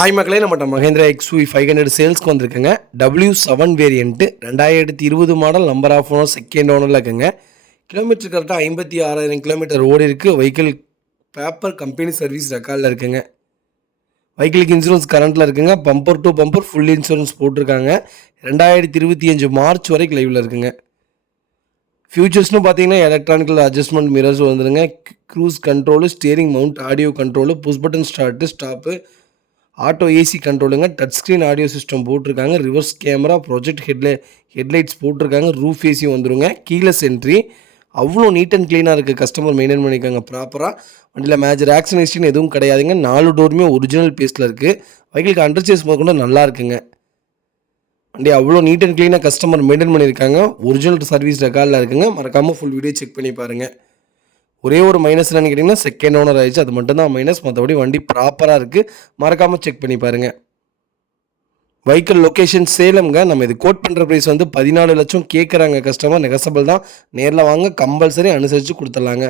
Hi மக்களே, நம்மகிட்ட Mahindra XUV 500 சேல்ஸ்க்கு வந்திருக்குங்க. W7 variant 2020 model, number of owner second ஓனரில் இருக்குங்க. கிலோமீட்டர் கரெக்டாக 56,000 கிலோமீட்டர் ஓடி இருக்குது. வெஹிக்கிள் பேப்பர் கம்பெனி சர்வீஸ் ரெக்கார்டில் இருக்குங்க. வெஹிக்கிளுக்கு இன்சூரன்ஸ் கரண்ட்டில் இருக்குங்க. Bumper to bumper full insurance போட்டிருக்காங்க. 2025 மார்ச் வரைக்கும் லைவில் இருக்குங்க. ஃபியூச்சர்ஸ்னு பார்த்தீங்கன்னா எலக்ட்ரானிக்கல் அட்ஜஸ்ட்மெண்ட் மிரர்ஸ் வந்துடுங்க. Cruise control, steering mount, audio control, push button start, stop, auto AC கண்ட்ரோலுங்க, டச் ஸ்க்ரீன் ஆடியோ சிஸ்டம் போட்டிருக்காங்க. ரிவர்ஸ் கேமரா, ப்ரொஜெக்ட் ஹெட்லைட்ஸ் போட்டிருக்காங்க. ரூஃப் ஏசி வந்துடுங்க. Keyless entry. அவ்வளோ நீட் அண்ட் க்ளீனாக இருக்குது. கஸ்டமர் மெயின்டைன் பண்ணியிருக்காங்க ப்ராப்பராக. வண்டியில் மேஜர் ஆக்சிடென்ட் எதுவும் கிடையாதுங்க. 4 டோருமே ஒரிஜினல் பீஸில் இருக்குது. வெஹிக்கிளுக்கு அண்டர் சேஸ் கூட நல்லா இருக்குங்க. வண்டி அவ்வளோ நீட் அண்ட் க்ளீனாக கஸ்டமர் மெயின்டைன் பண்ணியிருக்காங்க. ஒரிஜினல் சர்வீஸ் ரெக்கார்டில் இருக்குங்க. மறக்காமல் ஃபுல் வீடியோ செக் பண்ணி பாருங்கள். ஒரே ஒரு மைனஸ் என்னன்னு கேட்டிங்கன்னா செகண்ட் ஓனர் ஆயிடுச்சு. அது மட்டும்தான் மைனஸ். மற்றபடி வண்டி ப்ராப்பராக இருக்குது. மறக்காமல் செக் பண்ணி பாருங்கள். வெஹிக்கிள் லொக்கேஷன் சேலம்ங்க. நம்ம இது கோட் பண்ணுற ப்ரைஸ் 14 லட்சம் கேட்குறாங்க கஸ்டமர். நெகசபிள் தான். நேரில் வாங்க, கம்பல்சரி அனுசரித்து கொடுத்துட்லாங்க.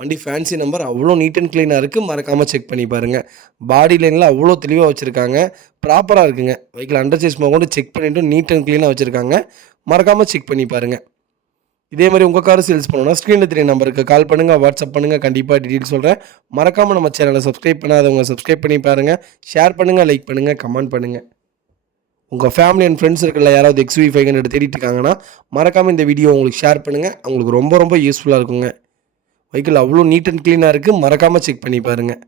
வண்டி ஃபேன்சி நம்பர், அவ்வளோ நீட் அண்ட் க்ளீனாக இருக்குது. மறக்காமல் செக் பண்ணி பாருங்கள். பாடி லைனில் அவ்வளோ தெளிவாக வச்சுருக்காங்க. ப்ராப்பராக இருக்குங்க. வெஹிக்கிள் அண்டர் சேஸ் கொண்டு செக் பண்ணிவிட்டு நீட் அண்ட் க்ளீனாக வச்சுருக்காங்க. மறக்காமல் செக் பண்ணி பாருங்கள். இதே மாதிரி உங்கள் கார் சேல்ஸ் பண்ணணும்னா ஸ்க்ரீனில் தெரிய நம்பருக்கு கால் பண்ணுங்கள், வாட்ஸ்அப் பண்ணுங்கள். கண்டிப்பாக டீட்டெயில் சொல்கிறேன். மறக்காமல் நம்ம சேனலை சப்ஸ்கிரைப் பண்ணாதவங்க சப்ஸ்கிரைப் பண்ணி பாருங்கள். ஷேர் பண்ணுங்கள், லைக் பண்ணுங்கள், கமெண்ட் பண்ணுங்கள். உங்கள் ஃபேமிலி அண்ட் ஃப்ரெண்ட்ஸ் இருக்குல்ல, யாராவது XUV 500 தேடிட்டு இருக்காங்கன்னா மறக்காமல் இந்த வீடியோ உங்களுக்கு ஷேர் பண்ணுங்கள். அவங்களுக்கு ரொம்ப ரொம்ப யூஸ்ஃபுல்லாக இருக்குங்க. வெஹிக்கிள் அவ்வளோ நீட் அண்ட் க்ளீனாக இருக்குது. மறக்காமல் செக் பண்ணி பாருங்கள்.